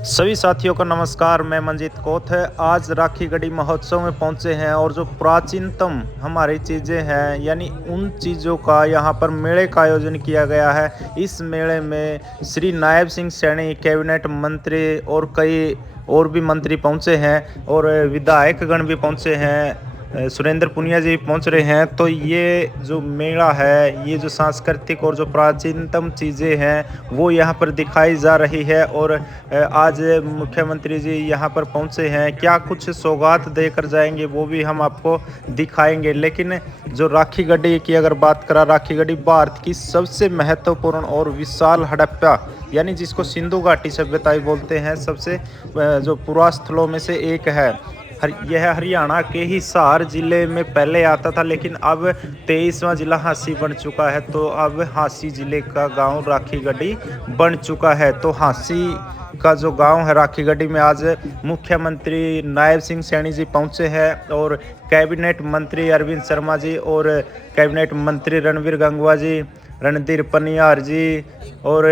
सभी साथियों को नमस्कार। मैं मंजीत कोथ है। आज राखी गढ़ी महोत्सव में पहुंचे हैं और जो प्राचीनतम हमारी चीज़ें हैं यानी उन चीज़ों का यहां पर मेले का आयोजन किया गया है। इस मेले में श्री नायब सिंह सैनी कैबिनेट मंत्री और कई और भी मंत्री पहुंचे हैं और विधायकगण भी पहुंचे हैं। सुरेंद्र पुनिया जी पहुंच रहे हैं। तो ये जो मेला है, ये जो सांस्कृतिक और जो प्राचीनतम चीज़ें हैं वो यहाँ पर दिखाई जा रही है। और आज मुख्यमंत्री जी यहाँ पर पहुँचे हैं। क्या कुछ सौगात देकर जाएंगे वो भी हम आपको दिखाएंगे। लेकिन जो राखी गढ़ी की अगर बात करा, राखी गढ़ी भारत की सबसे महत्वपूर्ण और विशाल हड़प्पा यानी जिसको सिंधु घाटी सभ्यता बोलते हैं, सबसे जो पुरास्थलों में से एक है। यह हरियाणा के हिसार जिले में पहले आता था, लेकिन अब 23वां जिला हांसी बन चुका है। तो अब हांसी जिले का गांव राखी गढ़ी बन चुका है। तो हांसी का जो गांव है राखी गढ़ी में आज मुख्यमंत्री नायब सिंह सैनी जी पहुंचे हैं और कैबिनेट मंत्री अरविंद शर्मा जी और कैबिनेट मंत्री रणवीर गंगवा जी, रणधीर पनियार जी और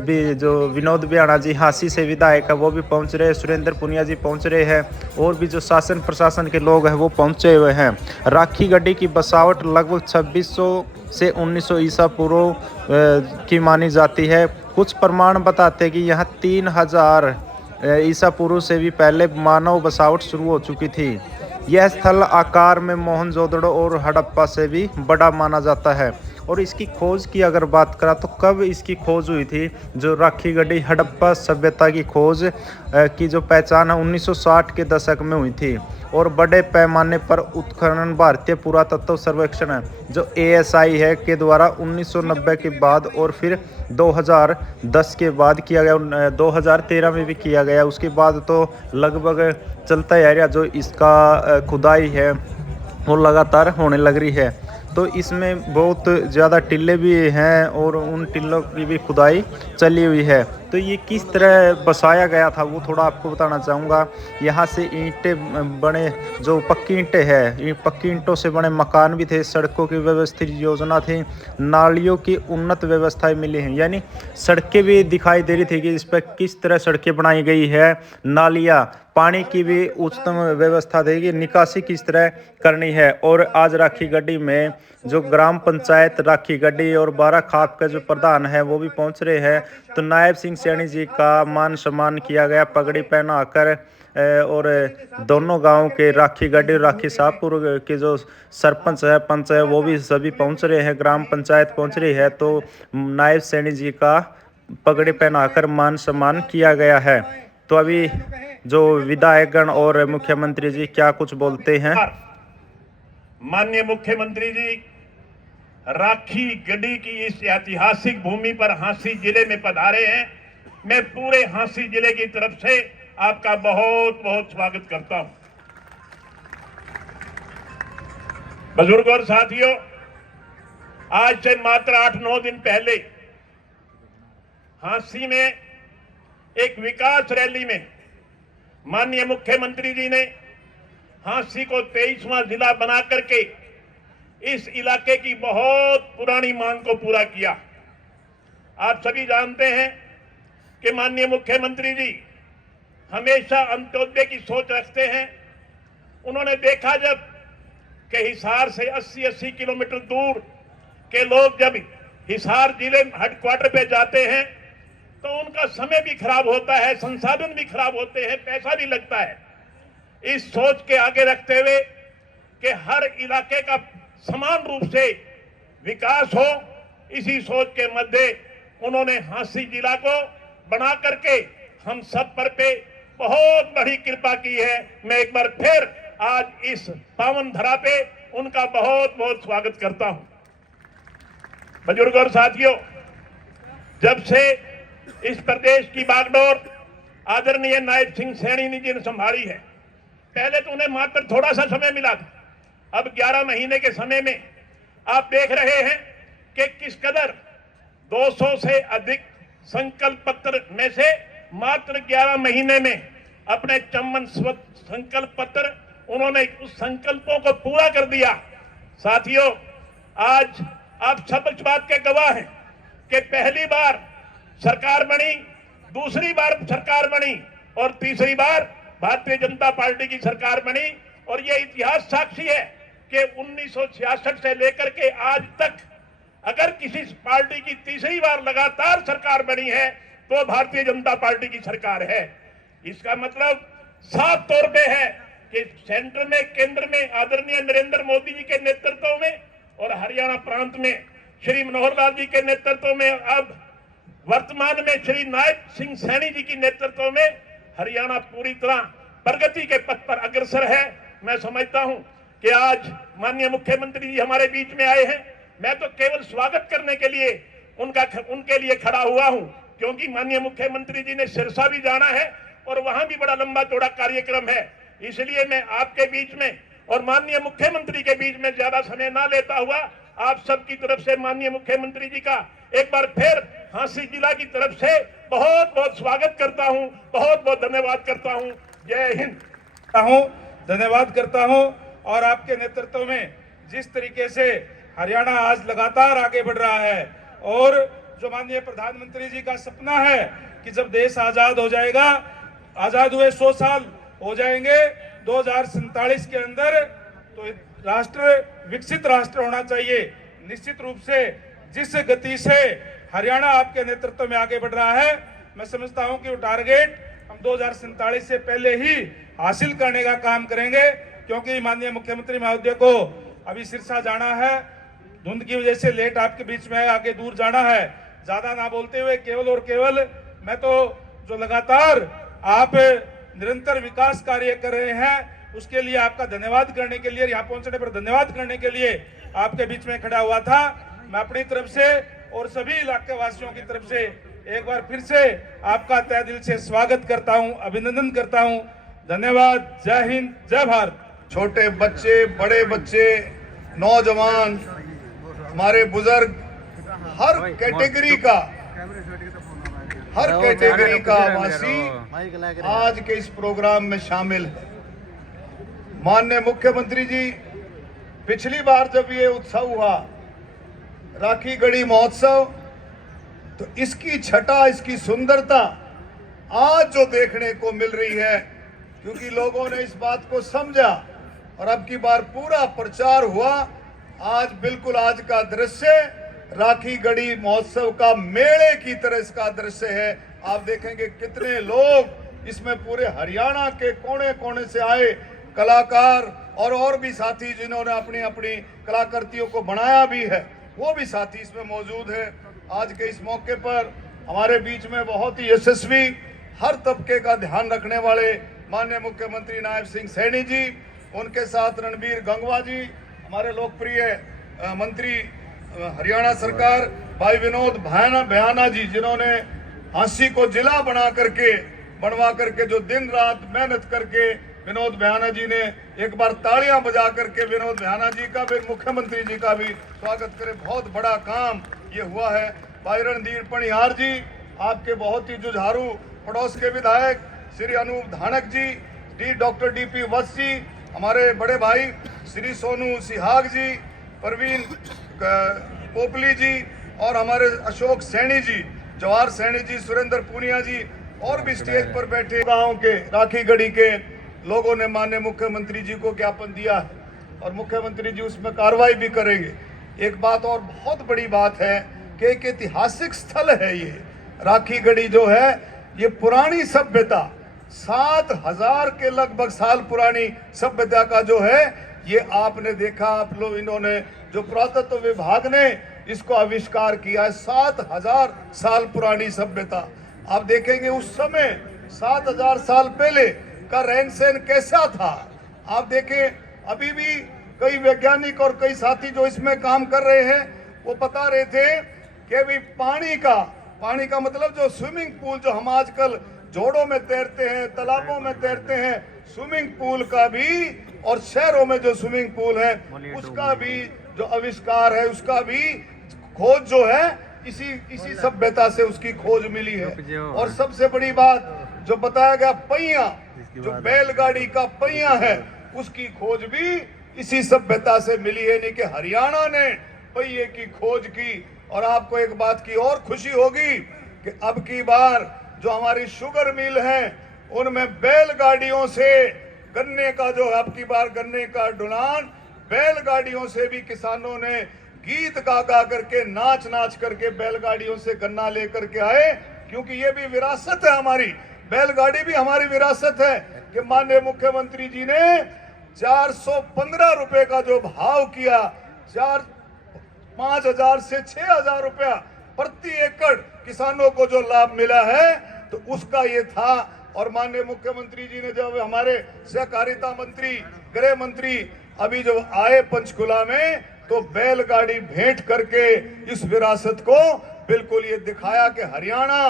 भी जो विनोद बियाणा जी हांसी से विधायक है वो भी पहुंच रहे हैं। सुरेंद्र पुनिया जी पहुंच रहे हैं और भी जो शासन प्रशासन के लोग हैं वो पहुंचे हुए हैं। राखी गढ़ी की बसावट लगभग 2600 से 1900 ईसा पूर्व की मानी जाती है। कुछ प्रमाण बताते हैं कि यहाँ 3000 ईसा पूर्व से भी पहले मानव बसावट शुरू हो चुकी थी। यह स्थल आकार में मोहनजोदड़ो और हड़प्पा से भी बड़ा माना जाता है। और इसकी खोज की अगर बात करा तो कब इसकी खोज हुई थी, जो राखी गढ़ी हड़प्पा सभ्यता की खोज की जो पहचान है 1960 के दशक में हुई थी। और बड़े पैमाने पर उत्खनन भारतीय पुरातत्व सर्वेक्षण है जो ASI है के द्वारा 1990 के बाद और फिर 2010 के बाद किया गया, 2013 में भी किया गया। उसके बाद तो लगभग चलता ही आ रहा। जो इसका खुदाई है वो लगातार होने लग रही है। तो इसमें बहुत ज़्यादा टिल्ले भी हैं और उन टिल्लों की भी खुदाई चली हुई है। तो ये किस तरह बसाया गया था वो थोड़ा आपको बताना चाहूँगा। यहाँ से ईंटें बने, जो पक्की ईंटें हैं, पक्की ईंटों से बने मकान भी थे, सड़कों की व्यवस्थित योजना थी, नालियों की उन्नत व्यवस्थाएं मिली हैं। यानी सड़कें भी दिखाई दे रही थी कि इस पर किस तरह सड़कें बनाई गई है, नालियाँ, पानी की भी उच्चतम व्यवस्था देगी, निकासी किस तरह करनी है। और आज राखी गढ़ी में जो ग्राम पंचायत राखी गढ़ी और 12 खाप के जो प्रधान है वो भी पहुंच रहे हैं। तो नायब सिंह सैनी जी का मान सम्मान किया गया पगड़ी पहनाकर। और दोनों गांव के राखी गढ़ी और राखी शाहपुर के जो सरपंच है, पंच है, वो भी सभी पहुंच रहे हैं, ग्राम पंचायत पहुंच रही है। तो नायब सैनी जी का पगड़ी पहनाकर मान सम्मान किया गया है। तो अभी जो विधायकगण और मुख्यमंत्री जी क्या कुछ बोलते हैं। माननीय मुख्यमंत्री जी राखी गढ़ी की इस ऐतिहासिक भूमि पर हांसी जिले में पधारे हैं। मैं पूरे हांसी जिले की तरफ से आपका बहुत बहुत स्वागत करता हूं। बुजुर्गों और साथियों, आज से मात्र 8-9 दिन पहले हांसी में एक विकास रैली में माननीय मुख्यमंत्री जी ने हांसी को 23वां जिला बना करके इस इलाके की बहुत पुरानी मांग को पूरा किया। आप सभी जानते हैं कि माननीय मुख्यमंत्री जी हमेशा अंत्योदय की सोच रखते हैं। उन्होंने देखा जब कि हिसार से 80-80 किलोमीटर दूर के लोग जब हिसार जिले हेडक्वार्टर पे जाते हैं तो उनका समय भी खराब होता है, संसाधन भी खराब होते हैं, पैसा भी लगता है। इस सोच के आगे रखते हुए कि हर इलाके का समान रूप से विकास हो, इसी सोच के मध्य उन्होंने हांसी जिला को बना करके हम सब पर पे बहुत बड़ी कृपा की है। मैं एक बार फिर आज इस पावन धरा पे उनका बहुत बहुत स्वागत करता हूं। बुजुर्गों और साथियों, जब से इस प्रदेश की बागडोर आदरणीय नायब सिंह सैनी जी ने संभाली है, पहले तो उन्हें मात्र थोड़ा सा समय मिला था, अब 11 महीने के समय में आप देख रहे हैं कि किस कदर 200 से अधिक संकल्प पत्र में से मात्र 11 महीने में अपने चम्मन संकल्प पत्र उन्होंने उस संकल्पों को पूरा कर दिया। साथियों, आज आप सब इस बात के गवाह हैं कि पहली बार सरकार बनी दूसरी बार सरकार बनी और तीसरी बार भारतीय जनता पार्टी की सरकार बनी। और यह इतिहास साक्षी है कि 1966 से लेकर के आज तक अगर किसी पार्टी की तीसरी बार लगातार सरकार बनी है तो भारतीय जनता पार्टी की सरकार है। इसका मतलब साफ तौर पे है कि सेंटर में, केंद्र में आदरणीय नरेंद्र मोदी जी के नेतृत्व में और हरियाणा प्रांत में श्री मनोहर लाल जी के नेतृत्व में, अब वर्तमान में श्री नायब सिंह सैनी जी की नेतृत्व में हरियाणा पूरी तरह प्रगति के पथ पर अग्रसर है। मैं समझता हूं कि आज माननीय मुख्यमंत्री जी हमारे बीच में आए हैं। मैं तो केवल स्वागत करने के लिए उनके लिए खड़ा हुआ हूं, क्योंकि माननीय मुख्यमंत्री जी ने सिरसा भी जाना है और वहां भी बड़ा लंबा चौड़ा कार्यक्रम है। इसलिए मैं आपके बीच में और माननीय मुख्यमंत्री के बीच में ज्यादा समय ना लेता हुआ आप सबकी तरफ से माननीय मुख्यमंत्री जी का एक बार फिर झांसी जिला की तरफ से बहुत बहुत स्वागत करता हूं, बहुत बहुत धन्यवाद करता हूं। जय हिंद। धन्यवाद करता हूं। और आपके नेतृत्व में जिस तरीके से हरियाणा आज लगातार आगे बढ़ रहा है और जो माननीय प्रधानमंत्री जी का सपना है कि जब देश आजाद हो जाएगा, आजाद हुए 100 साल हो जाएंगे 2047 के अंदर, तो राष्ट्र विकसित राष्ट्र होना चाहिए। निश्चित रूप से जिस गति से हरियाणा आपके नेतृत्व में आगे बढ़ रहा है, मैं समझता हूं कि वो टारगेट हम 2047 से पहले ही हासिल करने का काम करेंगे, क्योंकि माननीय मुख्यमंत्री महोदय को अभी सिरसा जाना है, धुंध की वजह से लेट आपके बीच में आगे दूर जाना है। ज्यादा ना बोलते हुए केवल और केवल मैं तो जो लगातार आप निरंतर विकास कार्य कर रहे हैं उसके लिए आपका धन्यवाद करने के लिए, यहाँ पहुंचने पर धन्यवाद करने के लिए आपके बीच में खड़ा हुआ था। मैं अपनी तरफ से और सभी इलाके वासियों की तरफ से एक बार फिर से आपका तहे दिल से स्वागत करता हूं, अभिनंदन करता हूं। धन्यवाद। जय हिंद, जय भारत। छोटे बच्चे, बड़े बच्चे, नौजवान, हमारे बुजुर्ग, हर कैटेगरी का वासी आज के इस प्रोग्राम में शामिल है। माननीय मुख्यमंत्री जी, पिछली बार जब ये उत्सव हुआ राखी गढ़ी महोत्सव, तो इसकी छटा, इसकी सुंदरता आज जो देखने को मिल रही है, क्योंकि लोगों ने इस बात को समझा और अब की बार पूरा प्रचार हुआ। आज बिल्कुल आज का दृश्य राखी गढ़ी महोत्सव का मेले की तरह इसका दृश्य है। आप देखेंगे कितने लोग इसमें पूरे हरियाणा के कोने कोने से आए कलाकार और भी साथी जिन्होंने अपनी अपनी कलाकृतियों को बनाया भी है, वो भी साथी इसमें मौजूद है। आज के इस मौके पर हमारे बीच में बहुत ही यशस्वी, हर तबके का ध्यान रखने वाले माननीय मुख्यमंत्री नायब सिंह सैनी जी, उनके साथ रणबीर गंगवा जी, हमारे लोकप्रिय मंत्री हरियाणा सरकार भाई विनोद भयाना जी, जिन्होंने झांसी को जिला बनवा करके जो दिन रात मेहनत करके विनोद भयाना जी ने एक बार तालियां बजा करके विनोद भयाना जी का भी, मुख्यमंत्री जी का भी स्वागत करें। बहुत बड़ा काम ये हुआ है। भाई रणधीर पणिहार जी, आपके बहुत ही जुझारू पड़ोस के विधायक श्री अनूप धानक जी, डॉक्टर डीपी वत्स जी, हमारे बड़े भाई श्री सोनू सिहाग जी, परवीन पोपली जी और हमारे अशोक सैनी जी, जवाहर सैनी जी, सुरेंद्र पूनिया जी और भी स्टेज पर बैठे गांव के राखी गढ़ी के लोगों ने माननीय मुख्यमंत्री जी को ज्ञापन दिया है और मुख्यमंत्री जी उसमें कार्रवाई भी करेंगे। एक बात और बहुत बड़ी बात है कि एक ऐतिहासिक स्थल है ये राखी गढ़ी जो है, ये पुरानी सभ्यता 7000 के लगभग साल पुरानी सभ्यता का जो है, ये आपने देखा, आप लोग, इन्होंने जो पुरातत्व विभाग ने इसको आविष्कार किया है। 7000 साल पुरानी सभ्यता। आप देखेंगे उस समय 7000 साल पहले का रहन सहन कैसा था। आप देखें अभी भी कई वैज्ञानिक और कई साथी जो इसमें काम कर रहे हैं वो बता रहे थे कि भी पानी का मतलब जो स्विमिंग पूल जो हम आजकल जोड़ों में तैरते हैं, तालाबों में तैरते हैं, स्विमिंग पूल का भी और शहरों में जो स्विमिंग पूल है उसका भी जो आविष्कार है, उसका भी खोज जो है इसी सभ्यता से उसकी खोज मिली है। और सबसे बड़ी बात जो बताया गया, पहिया, जो बैलगाड़ी का पहिया है, उसकी खोज भी इसी सभ्यता से मिली है। नहीं कि हरियाणा ने पहिए की खोज की। और आपको एक बात की और खुशी होगी कि अब की बार जो हमारी शुगर मिल हैं उनमें बैलगाड़ियों से गन्ने का जो अब की बार गन्ने का ढुलान बैलगाड़ियों से भी किसानों ने गीत गा गा करके नाच नाच करके बैलगाड़ियों से गन्ना लेकर के आए, क्योंकि ये भी विरासत है हमारी, बैलगाड़ी भी हमारी विरासत है कि माननीय मुख्यमंत्री जी ने 415 रुपए का जो भाव किया, 5,000 से 6,000 रुपया प्रति एकड़ किसानों को जो लाभ मिला है तो उसका ये था। और माननीय मुख्यमंत्री जी ने जब हमारे सहकारिता मंत्री, गृह मंत्री अभी जो आए पंचकुला में, तो बैलगाड़ी भेंट करके इस विरासत को बिल्कुल ये दिखाया कि हरियाणा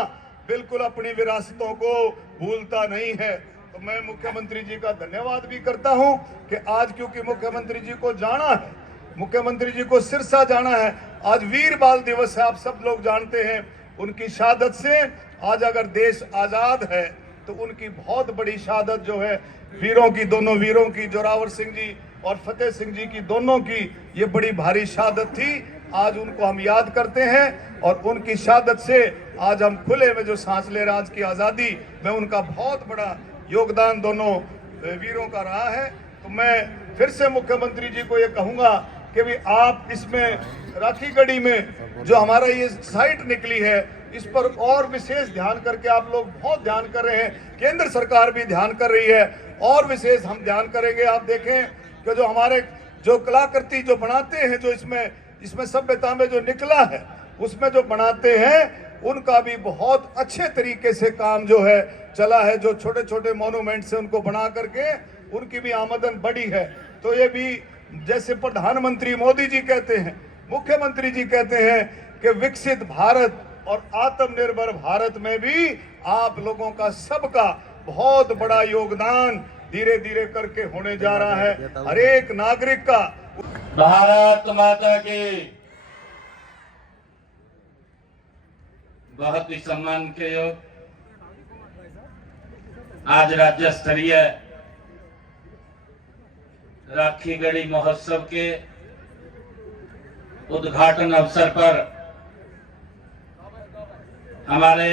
बिल्कुल अपनी विरासतों को भूलता नहीं है। तो मैं मुख्यमंत्री जी का धन्यवाद भी करता हूं कि आज क्योंकि मुख्यमंत्री जी को जाना है, मुख्यमंत्री जी को सिरसा जाना है, आज वीर बाल दिवस है, आप सब लोग जानते हैं। उनकी शहादत से आज अगर देश आजाद है तो उनकी बहुत बड़ी शहादत जो है वीरों की, दोनों वीरों की, जोरावर सिंह जी और फतेह सिंह जी की, दोनों की ये बड़ी भारी शहादत थी। आज उनको हम याद करते हैं और उनकी शहादत से आज हम खुले में जो सांस ले रहे हैं, आज की आज़ादी में उनका बहुत बड़ा योगदान दोनों वीरों का रहा है। तो मैं फिर से मुख्यमंत्री जी को ये कहूँगा कि भी आप इसमें राखीगढ़ी में जो हमारा ये साइट निकली है इस पर और विशेष ध्यान करके आप लोग बहुत ध्यान कर रहे हैं, केंद्र सरकार भी ध्यान कर रही है और विशेष हम ध्यान करेंगे। आप देखें कि जो हमारे जो कलाकृति जो बनाते हैं, जो इसमें सभ्यता में जो निकला है उसमें जो बनाते हैं उनका भी बहुत अच्छे तरीके से काम जो है चला है। जो छोटे छोटे मॉन्यूमेंट से उनको बना करके उनकी भी आमदन बढ़ी है। तो ये भी जैसे प्रधानमंत्री मोदी जी कहते हैं, मुख्यमंत्री जी कहते हैं कि विकसित भारत और आत्मनिर्भर भारत में भी आप लोगों का सबका बहुत बड़ा योगदान धीरे धीरे करके होने जा रहा है। हर एक नागरिक का भारत माता की बहुत ही सम्मान के योग आज राज्य स्तरीय राखीगढ़ी महोत्सव के उद्घाटन अवसर पर हमारे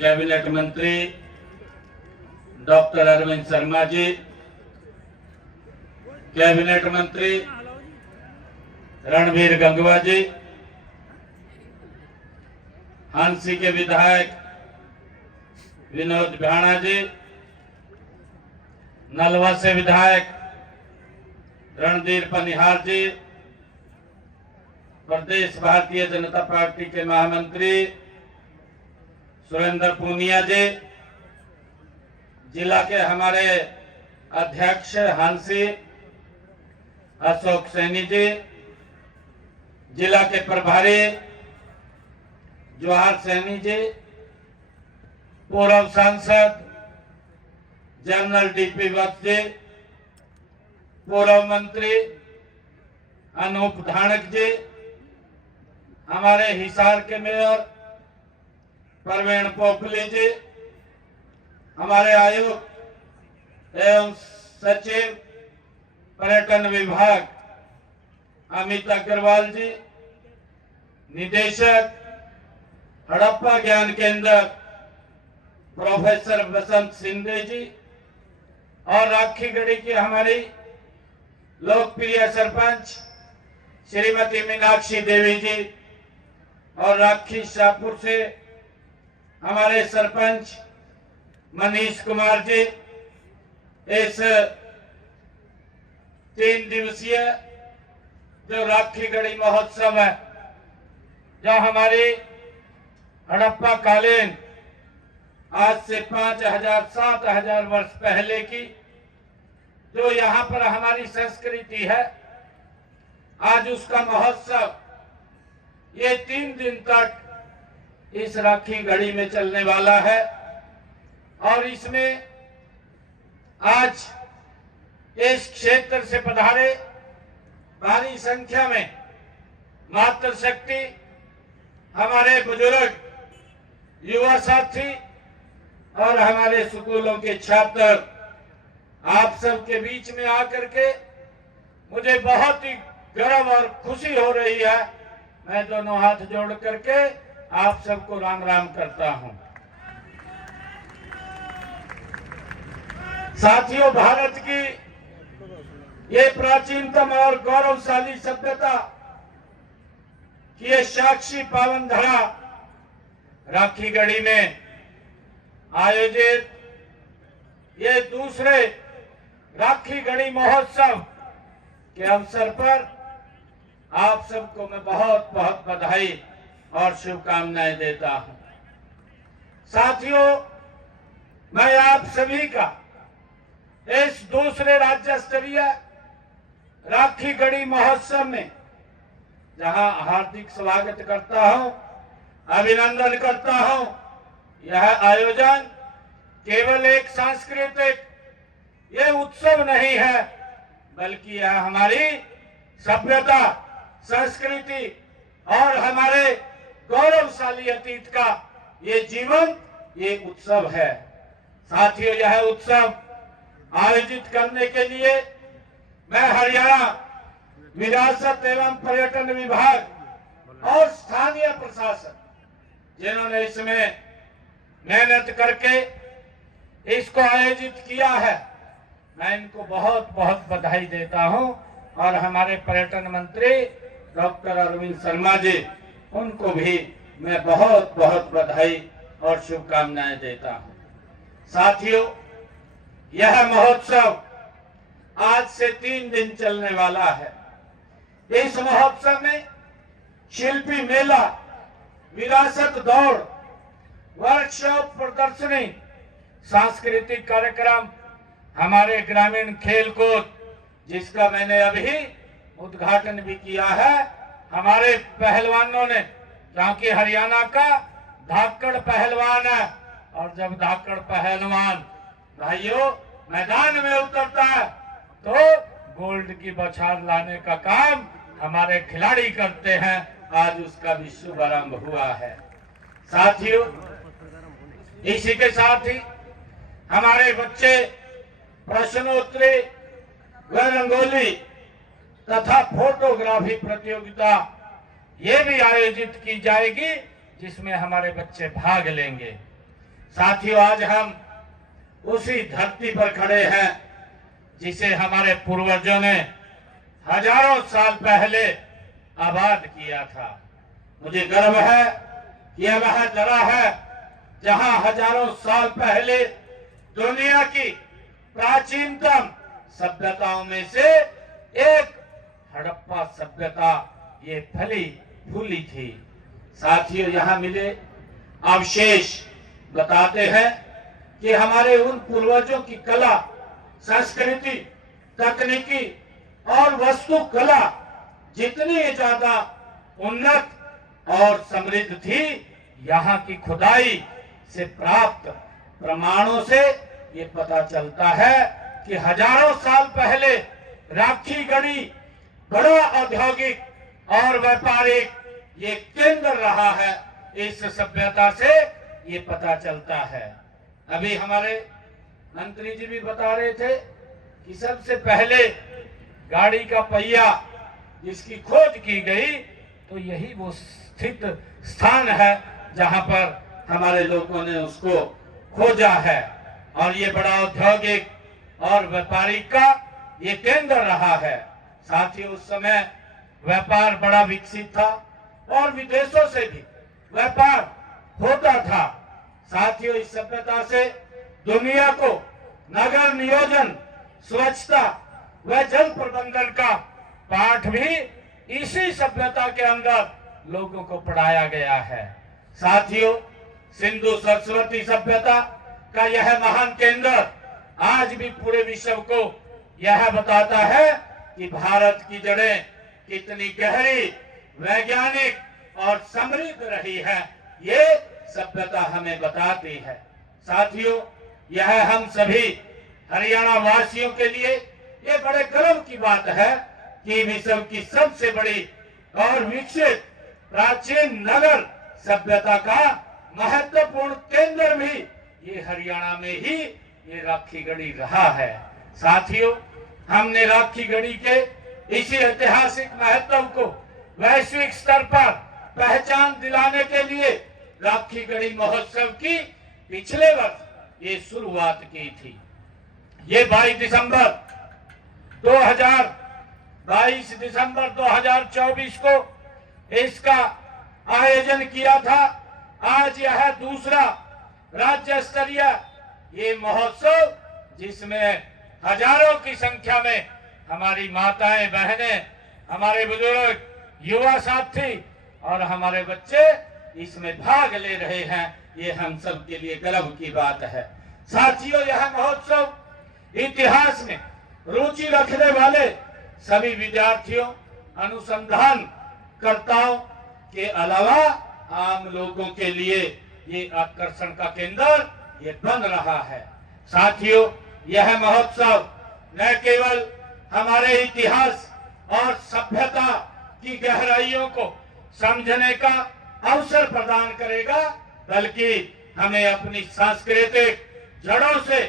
कैबिनेट मंत्री डॉक्टर अरविंद शर्मा जी, कैबिनेट मंत्री रणबीर गंगवा जी, हांसी के विधायक विनोद भाणा जी, नलवा से विधायक रणधीर पनिहार जी, प्रदेश भारतीय जनता पार्टी के महामंत्री सुरेंद्र पूनिया जी, जिला के हमारे अध्यक्ष हांसी अशोक सैनी जी, जिला के प्रभारी जवाहर सैनी जी, पूर्व सांसद जनरल डीपी वत्स जी, पूर्व मंत्री अनूप धानक जी, हमारे हिसार के मेयर प्रवीण पोखली जी, हमारे आयुक्त एवं सचिव पर्यटन विभाग अमित अग्रवाल जी, निदेशक हड़प्पा ज्ञान केंद्र प्रोफेसर बसंत सिंधे जी और राखीगढ़ी की हमारी लोकप्रिय सरपंच श्रीमती मीनाक्षी देवी जी और राखी शाहपुर से हमारे सरपंच मनीष कुमार जी, इस 3 दिवसीय जो राखीगढ़ी महोत्सव है, जो हमारी हड़प्पा कालीन आज से 5,000-7,000 वर्ष पहले की जो यहाँ पर हमारी संस्कृति है, आज उसका महोत्सव ये 3 दिन तक इस राखीगढ़ी में चलने वाला है। और इसमें आज इस क्षेत्र से पधारे भारी संख्या में मातृशक्ति, हमारे बुजुर्ग, युवा साथी और हमारे स्कूलों के छात्र आप सबके बीच में आकर के मुझे बहुत ही गर्व और खुशी हो रही है। मैं दोनों हाथ जोड़ करके आप सबको राम राम करता हूं। साथियों, भारत की ये प्राचीनतम और गौरवशाली सभ्यता की ये साक्षी पावन धरा राखीगढ़ी में आयोजित ये दूसरे राखीगढ़ी महोत्सव के अवसर पर आप सबको मैं बहुत बहुत बधाई और शुभकामनाएं देता हूं। साथियों, मैं आप सभी का इस दूसरे राज्य स्तरीय राखीगढ़ी महोत्सव में जहां हार्दिक स्वागत करता हूं, अभिनंदन करता हूं। यह आयोजन केवल एक सांस्कृतिक ये उत्सव नहीं है, बल्कि यह हमारी सभ्यता, संस्कृति और हमारे गौरवशाली अतीत का ये जीवन ये उत्सव है। साथियों, यह उत्सव आयोजित करने के लिए मैं हरियाणा विरासत एवं पर्यटन विभाग और स्थानीय प्रशासन, जिन्होंने इसमें मेहनत करके इसको आयोजित किया है, मैं इनको बहुत बहुत बधाई देता हूं। और हमारे पर्यटन मंत्री डॉक्टर अरविंद शर्मा जी, उनको भी मैं बहुत बहुत बधाई और शुभकामनाएं देता हूं। साथियों, यह महोत्सव आज से 3 दिन चलने वाला है। इस महोत्सव में शिल्पी मेला, विरासत दौड़, वर्कशॉप, प्रदर्शनी, सांस्कृतिक कार्यक्रम, हमारे ग्रामीण खेल कूद, जिसका मैंने अभी उद्घाटन भी किया है। हमारे पहलवानों ने, क्योंकि हरियाणा का धाकड़ पहलवान है, और जब धाकड़ पहलवान भाइयों मैदान में उतरता है तो गोल्ड की बौछार लाने का काम हमारे खिलाड़ी करते हैं। आज उसका भी शुभारंभ हुआ है। साथियों, इसी के साथ ही हमारे बच्चे प्रश्नोत्तरी व रंगोली तथा फोटोग्राफी प्रतियोगिता ये भी आयोजित की जाएगी, जिसमें हमारे बच्चे भाग लेंगे। साथियों, आज हम उसी धरती पर खड़े हैं जिसे हमारे पूर्वजों ने हजारों साल पहले आबाद किया था। मुझे गर्व है कि यह वह जगह है जहां हजारों साल पहले दुनिया की प्राचीनतम सभ्यताओं में से एक हड़प्पा सभ्यता ये फली फूली थी। साथियों, यहाँ मिले अवशेष बताते हैं कि हमारे उन पूर्वजों की कला, संस्कृति, तकनीकी और वस्तु कला जितनी ज्यादा उन्नत और समृद्ध थी, यहाँ की खुदाई से प्राप्त प्रमाणों से ये पता चलता है कि हजारों साल पहले राखीगढ़ी बड़ा औद्योगिक और व्यापारिक ये केंद्र रहा है। इस सभ्यता से ये पता चलता है। अभी हमारे मंत्री जी भी बता रहे थे कि सबसे पहले गाड़ी का पहिया जिसकी खोज की गई, तो यही वो स्थित स्थान है जहां पर हमारे लोगों ने उसको खोजा है। और ये बड़ा औद्योगिक और व्यापारिक का ये केंद्र रहा है। साथ ही उस समय व्यापार बड़ा विकसित था और विदेशों से भी व्यापार होता था। साथियों, इस सभ्यता से दुनिया को नगर नियोजन, स्वच्छता व जल प्रबंधन का पाठ भी इसी सभ्यता के अंदर लोगों को पढ़ाया गया है। साथियों, सिंधु सरस्वती सभ्यता का यह महान केंद्र आज भी पूरे विश्व को यह बताता है कि भारत की जड़ें कितनी गहरी, वैज्ञानिक और समृद्ध रही है। ये सभ्यता हमें बताती है। साथियों, यह हम सभी हरियाणा वासियों के लिए ये बड़े गर्व की बात है कि विश्व की सबसे बड़ी और विकसित प्राचीन नगर सभ्यता का महत्वपूर्ण केंद्र भी ये हरियाणा में ही ये राखीगढ़ी रहा है। साथियों, हमने राखीगढ़ी के इसी ऐतिहासिक महत्व को वैश्विक स्तर पर पहचान दिलाने के लिए राखीगढ़ी महोत्सव की पिछले वर्ष ये शुरुआत की थी। ये 22 दिसंबर 2024 को इसका आयोजन किया था। आज यह दूसरा राज्य स्तरीय ये महोत्सव, जिसमें हजारों की संख्या में हमारी माताएं, बहनें, हमारे बुजुर्ग, युवा साथी और हमारे बच्चे इसमें भाग ले रहे हैं। ये हम सब के लिए गर्व की बात है। साथियों, यह महोत्सव इतिहास में रुचि रखने वाले सभी विद्यार्थियों, अनुसंधान कर्ताओं के अलावा आम लोगों के लिए ये आकर्षण का केंद्र ये बन रहा है। साथियों, यह महोत्सव न केवल हमारे इतिहास और सभ्यता की गहराइयों को समझने का अवसर प्रदान करेगा, बल्कि हमें अपनी सांस्कृतिक जड़ों से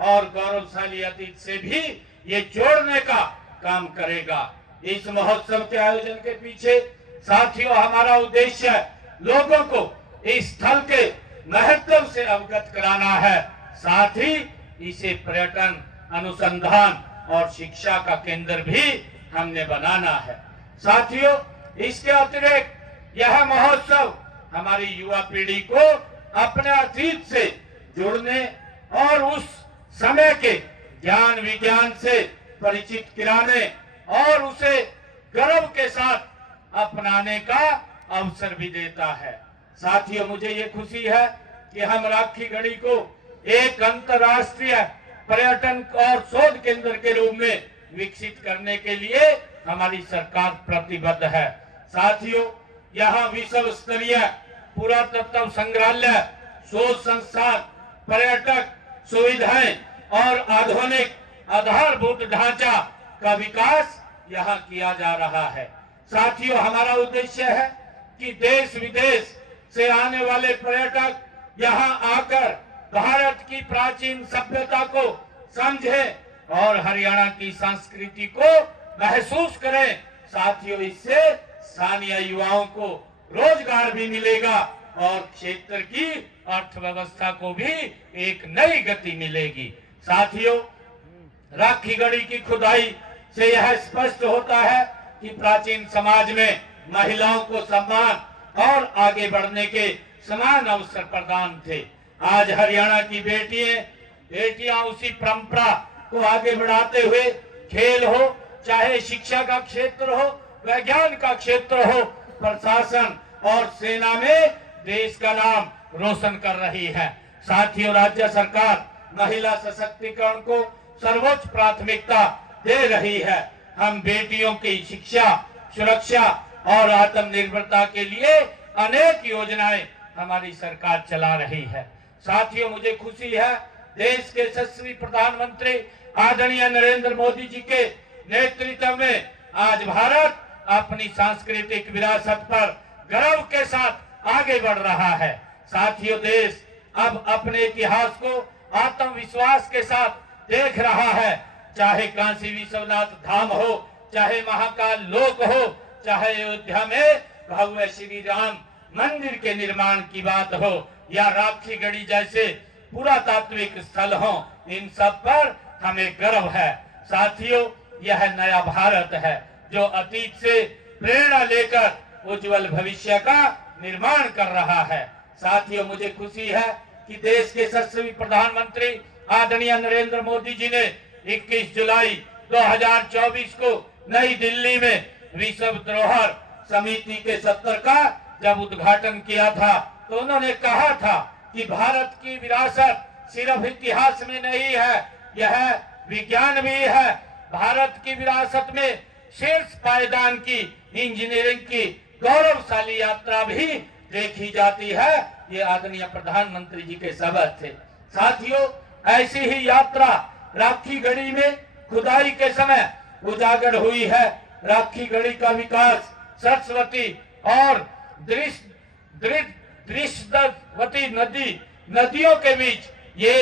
और गौरवशाली अतीत से भी ये जोड़ने का काम करेगा। इस महोत्सव के आयोजन के पीछे साथियों हमारा उद्देश्य लोगों को इस स्थल के महत्व से अवगत कराना है, साथ ही इसे पर्यटन, अनुसंधान और शिक्षा का केंद्र भी हमने बनाना है। साथियों, इसके अतिरिक्त यह महोत्सव हमारी युवा पीढ़ी को अपने अतीत से जुड़ने और उस समय के ज्ञान विज्ञान से परिचित कराने और उसे गर्व के साथ अपनाने का अवसर भी देता है। साथियों, मुझे ये खुशी है कि हम राखी गढ़ी को एक अंतर्राष्ट्रीय पर्यटन और शोध केंद्र के रूप में विकसित करने के लिए हमारी सरकार प्रतिबद्ध है। साथियों, यहाँ विश्व स्तरीय पुरातत्व संग्रहालय, शोध संस्थान, पर्यटक सुविधाएं और आधुनिक आधारभूत ढांचा का विकास यहाँ किया जा रहा है। साथियों, हमारा उद्देश्य है कि देश विदेश से आने वाले पर्यटक यहाँ आकर भारत की प्राचीन सभ्यता को समझें और हरियाणा की संस्कृति को महसूस करें। साथियों, इससे स्थानीय युवाओं को रोजगार भी मिलेगा और क्षेत्र की अर्थव्यवस्था को भी एक नई गति मिलेगी। साथियों, राखी गढ़ी की खुदाई से यह स्पष्ट होता है कि प्राचीन समाज में महिलाओं को सम्मान और आगे बढ़ने के समान अवसर प्रदान थे। आज हरियाणा की बेटियां उसी परंपरा को आगे बढ़ाते हुए खेल हो, चाहे शिक्षा का क्षेत्र हो, विज्ञान का क्षेत्र हो, प्रशासन और सेना में देश का नाम रोशन कर रही है। साथियों, राज्य सरकार महिला सशक्तिकरण को सर्वोच्च प्राथमिकता दे रही है। हम बेटियों की शिक्षा, सुरक्षा और आत्मनिर्भरता के लिए अनेक योजनाएं हमारी सरकार चला रही है। साथियों, मुझे खुशी है देश के यशस्वी प्रधानमंत्री आदरणीय नरेंद्र मोदी जी के नेतृत्व में आज भारत अपनी सांस्कृतिक विरासत पर गर्व के साथ आगे बढ़ रहा है। साथियों, देश अब अपने इतिहास को आत्मविश्वास के साथ देख रहा है। चाहे काशी विश्वनाथ धाम हो, चाहे महाकाल लोक हो, चाहे अयोध्या में भव्य श्री राम मंदिर के निर्माण की बात हो या राखी गढ़ी जैसे पुरातात्विक स्थल हो, इन सब पर हमें गर्व है। साथियों, यह नया भारत है जो अतीत से प्रेरणा लेकर उज्जवल भविष्य का निर्माण कर रहा है। साथियों, मुझे खुशी है कि देश के यशस्वी प्रधानमंत्री आदरणीय नरेंद्र मोदी जी ने 21 जुलाई 2024 को नई दिल्ली में विश्व धरोहर समिति के 70 का जब उद्घाटन किया था तो उन्होंने कहा था कि भारत की विरासत सिर्फ इतिहास में नहीं है, यह विज्ञान भी है। भारत की विरासत में शीर्ष पायदान की इंजीनियरिंग की गौरवशाली यात्रा भी देखी जाती है। ये आदरणीय प्रधानमंत्री जी के शब्द थे। साथियों, ऐसी ही यात्रा राखी गढ़ी में खुदाई के समय उजागर हुई है। राखी गढ़ी का विकास सरस्वती और दृश्यवती नदियों के बीच ये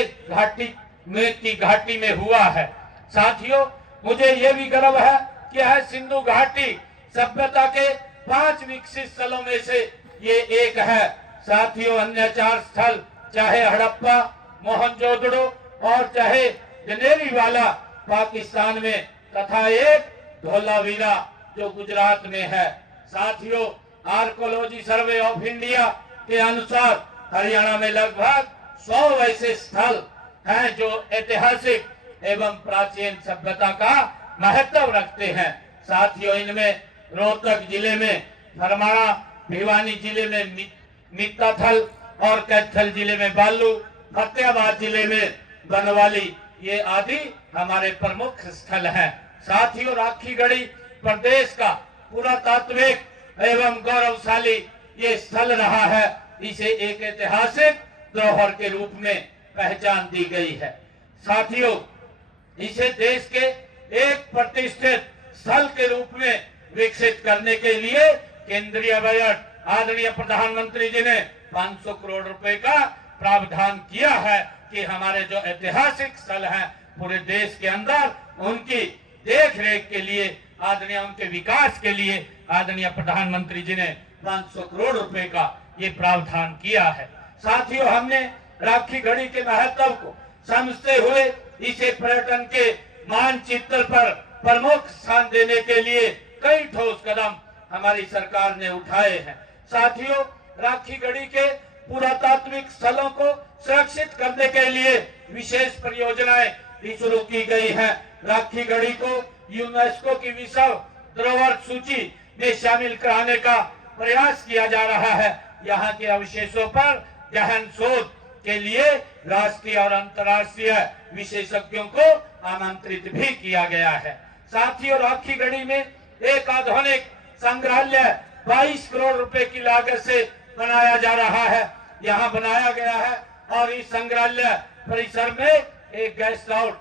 घाटी में हुआ है। साथियों, मुझे ये भी गर्व है कि यह सिंधु घाटी सभ्यता के 5 विकसित स्थलों में से ये एक है। साथियों, अन्य 4 स्थल चाहे हड़प्पा, मोहनजोदड़ो और चाहे गनेरी वाला पाकिस्तान में तथा एक धौलावीरा जो गुजरात में है। साथियों, आर्कोलॉजी सर्वे ऑफ इंडिया के अनुसार हरियाणा में लगभग 100 ऐसे स्थल हैं जो ऐतिहासिक एवं प्राचीन सभ्यता का महत्व रखते हैं। साथियों, इनमें रोहतक जिले में भरमाणा, भिवानी जिले में मित्ताथल और कैथल जिले में बालू, फतेहाबाद जिले में बनवाली, ये आदि हमारे प्रमुख स्थल हैं। साथियों, राखी गढ़ी प्रदेश का पुरातात्विक एवं गौरवशाली ये स्थल रहा है। इसे एक ऐतिहासिक धरोहर के रूप में पहचान दी गई है। साथियों, इसे देश के एक प्रतिष्ठित स्थल के रूप में विकसित करने के लिए केंद्रीय बजट आदरणीय प्रधानमंत्री जी ने 500 करोड़ रुपए का प्रावधान किया है कि हमारे जो ऐतिहासिक स्थल हैं पूरे देश के अंदर उनकी देख रेख के लिए, आदरणीय उनके विकास के लिए आदरणीय प्रधानमंत्री जी ने 500 करोड़ रुपए का ये प्रावधान किया है। साथियों, हमने राखी गढ़ी के महत्व को समझते हुए इसे पर्यटन के मानचित्र पर प्रमुख स्थान देने के लिए कई ठोस कदम हमारी सरकार ने उठाए हैं। साथियों, राखी गढ़ी के पुरातात्विक स्थलों को सुरक्षित करने के लिए विशेष परियोजनाएं भी शुरू की गई हैं। राखी गढ़ी को यूनेस्को की विश्व धरोहर सूची में शामिल कराने का प्रयास किया जा रहा है। यहाँ के अवशेषों पर गहन शोध के लिए राष्ट्रीय और अंतर्राष्ट्रीय विशेषज्ञों को आमंत्रित भी किया गया है। साथियों, राखी गढ़ी में एक आधुनिक संग्रहालय 22 करोड़ रुपए की लागत से बनाया जा रहा है, यहाँ बनाया गया है। और इस संग्रहालय परिसर में एक गेस्ट हाउस,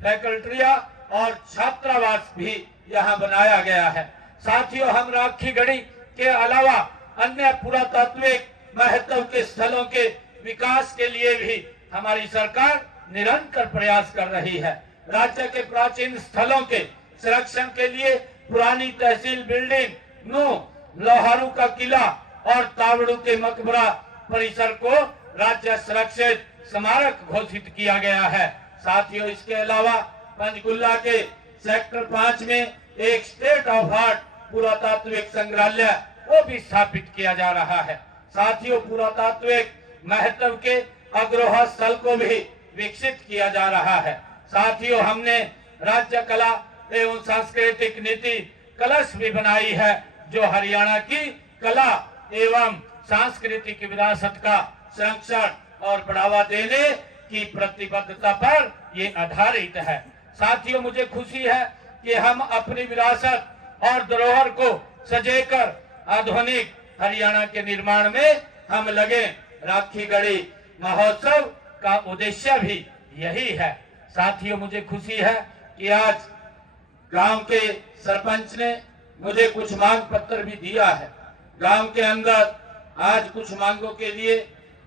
फैकल्टिया और छात्रावास भी यहाँ बनाया गया है। साथियों, हम राखी गढ़ी के अलावा अन्य पुरातात्विक महत्व के स्थलों के विकास के लिए भी हमारी सरकार निरंतर प्रयास कर रही है। राज्य के प्राचीन स्थलों के संरक्षण के लिए पुरानी तहसील बिल्डिंग, नू लोहारू का किला और तावड़ू के मकबरा परिसर को राज्य सुरक्षित स्मारक घोषित किया गया है। साथियों, इसके अलावा पंचकुला के सेक्टर 5 में एक स्टेट ऑफ आर्ट पुरातात्विक संग्रहालय वो भी स्थापित किया जा रहा है। साथियों, पुरातात्विक महत्व के अग्रह स्थल को भी विकसित किया जा रहा है। साथियों, हमने राज्य कला एवं सांस्कृतिक नीति कलश भी बनाई है जो हरियाणा की कला एवं सांस्कृतिक विरासत का संरक्षण और बढ़ावा देने की प्रतिबद्धता पर ये आधारित है। साथियों, मुझे खुशी है कि हम अपनी विरासत और धरोहर को सजेकर आधुनिक हरियाणा के निर्माण में हम लगे। राखी गढ़ी महोत्सव का उद्देश्य भी यही है। साथियों, मुझे खुशी है कि आज गांव के सरपंच ने मुझे कुछ मांग पत्र भी दिया है। गांव के अंदर आज कुछ मांगों के लिए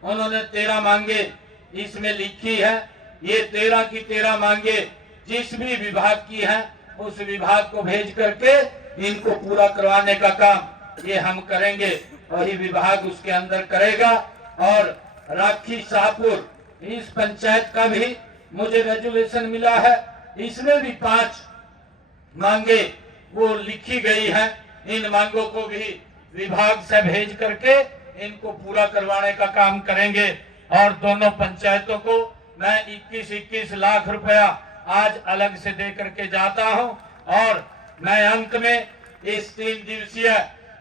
उन्होंने 13 मांगे इसमें लिखी है। ये 13 की 13 मांगे जिस भी विभाग की हैं उस विभाग को भेज करके इनको पूरा करवाने का काम ये हम करेंगे, वही विभाग उसके अंदर करेगा। और राखी शाहपुर इस पंचायत का भी मुझे रेजुलेशन मिला है, इसमें भी 5 मांगे वो लिखी गई हैं। इन मांगों को भी विभाग से भेज करके इनको पूरा करवाने का काम करेंगे। और दोनों पंचायतों को मैं 21-21 लाख रुपया आज अलग से दे करके जाता हूं। और मैं अंत में इस 3 दिवसीय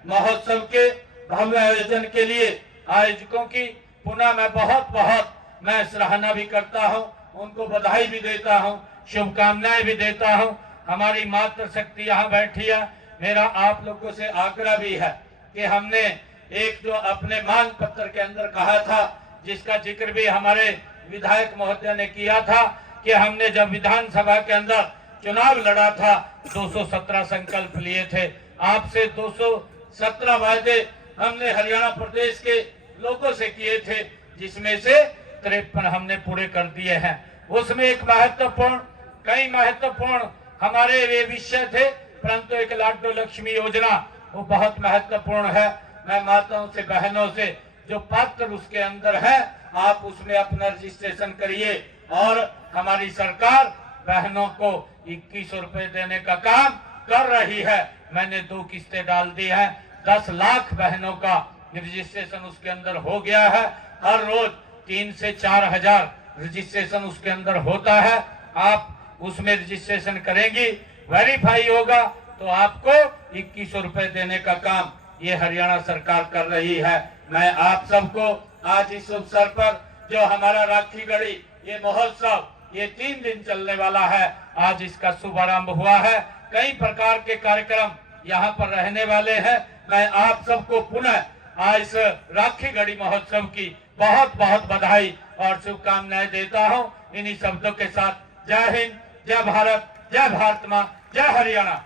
महोत्सव के भव्य आयोजन के लिए आयोजकों की पुनः मैं बहुत मैं सराहना भी करता हूं, उनको बधाई भी देता हूं, शुभकामनाएं भी देता हूं। हमारी मातृशक्ति यहाँ बैठी है। मेरा आप लोगों से आग्रह भी है कि हमने एक जो अपने मांग पत्र के अंदर कहा था, जिसका जिक्र भी हमारे विधायक महोदय ने किया था कि हमने जब विधानसभा के अंदर चुनाव लड़ा था 217 संकल्प लिए थे। आपसे 217 वायदे हमने हरियाणा प्रदेश के लोगों से किए थे, जिसमें से 53 हमने पूरे कर दिए हैं। उसमें एक कई महत्वपूर्ण हमारे वे विषय थे, परंतु एक लाडो लक्ष्मी योजना वो बहुत महत्वपूर्ण है। मैं माताओं से, बहनों से जो पात्र उसके अंदर है, आप उसमें अपना रजिस्ट्रेशन करिए और हमारी सरकार बहनों को 2100 रुपए देने का काम कर रही है। मैंने 2 किस्तें डाल दी है। 10 लाख बहनों का रजिस्ट्रेशन उसके अंदर हो गया है। हर रोज 3 से 4 हजार रजिस्ट्रेशन उसके अंदर होता है। आप उसमें रजिस्ट्रेशन करेंगी, वेरीफाई होगा तो आपको 2100 रुपए देने का काम ये हरियाणा सरकार कर रही है। मैं आप सबको आज इस अवसर पर जो हमारा राखी गढ़ी ये महोत्सव ये 3 दिन चलने वाला है, आज इसका शुभारंभ हुआ है। कई प्रकार के कार्यक्रम यहाँ पर रहने वाले हैं। मैं आप सबको पुनः आज इस राखी गढ़ी महोत्सव की बहुत बहुत बधाई और शुभकामनाएं देता हूँ। इन्हीं शब्दों के साथ जय हिंद, जय भारत, जय भारत माँ, जय हरियाणा।